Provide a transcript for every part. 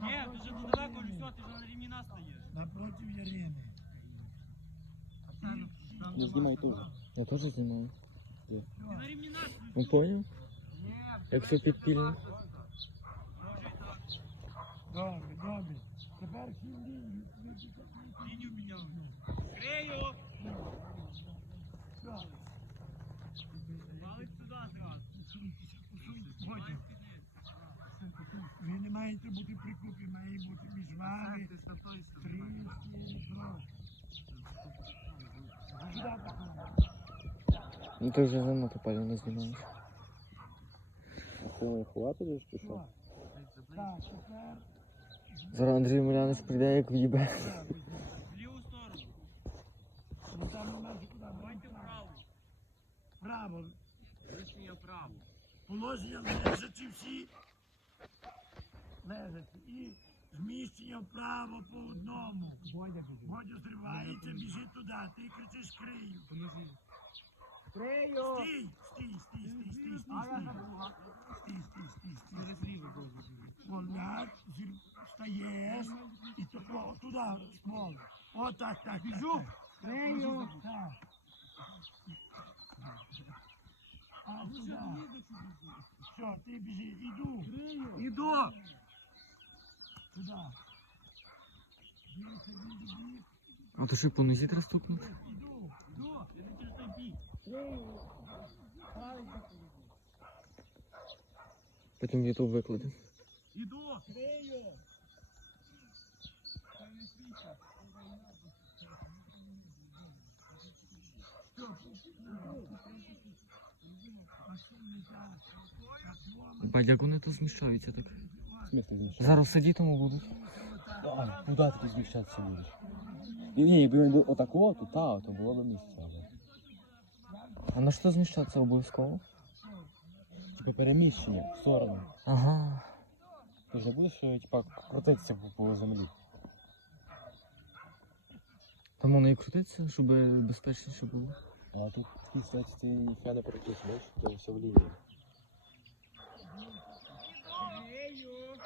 Ні, ти вже тут далеко, Люсьо, ти вже на рівніна стоїш. Напротив Ярини. Не знімай теж. Я теж знімаю. Ти на рівніна стоїш. Ну поняв? Якщо підпільно. Добре, добре. Тепер всі лінію. Лінію міняв. Крию. Все. Валить сюди зразу. Потім. Ви не маєте бути прикупі, має бути між вами. Три стіни. Сюди походимо. Ну ти вже занадто палівно знімаєш. А що не ховати чи що? Так, тепер. Зараз Андрій Мулянець прийде, як в'їбе. В ліву сторону. Ну там нема вже куди. Давайте вправо. Право. Рішення вправо. Положення лежачі всі. Лежачі. І зміщення вправо по одному. Бодя зривається, біжить туди. Ти кричиш крию. Крию. Стій, стій, стій, стій, стій, стій, стій. Стій, стій, стій, стій. Поляк, зір- встаєш і тако, туди, ствол. О, так, так, так. Крию. Так. А туди. Все, ти біжи. Іду. Туди. Бійся, біжи, біжи. А то що по нозі треба стукнути? Я не через. Потім в Ютуб викладемо. Іду. Крию. Бать, як вони тут зміщаються так? Зараз сидітиму будуть. А, куди ти зміщатися будеш? Ні, ні, якби він був отако, то та, то було б місце. але. А на що зміщатися обов'язково? Типу переміщення в сторону. Ага. Ти ж не будеш, е, типа, крутитися по, по землі. Там воно і крутиться, щоб безпечніше було. А тут такі ти ніфіга не бачиш, то все в лінії. Крию.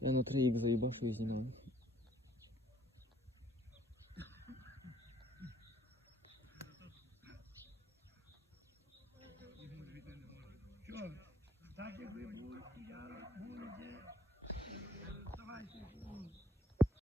Я на 3х заїбав, що і знімаю. Що? Так як ви були, я були, де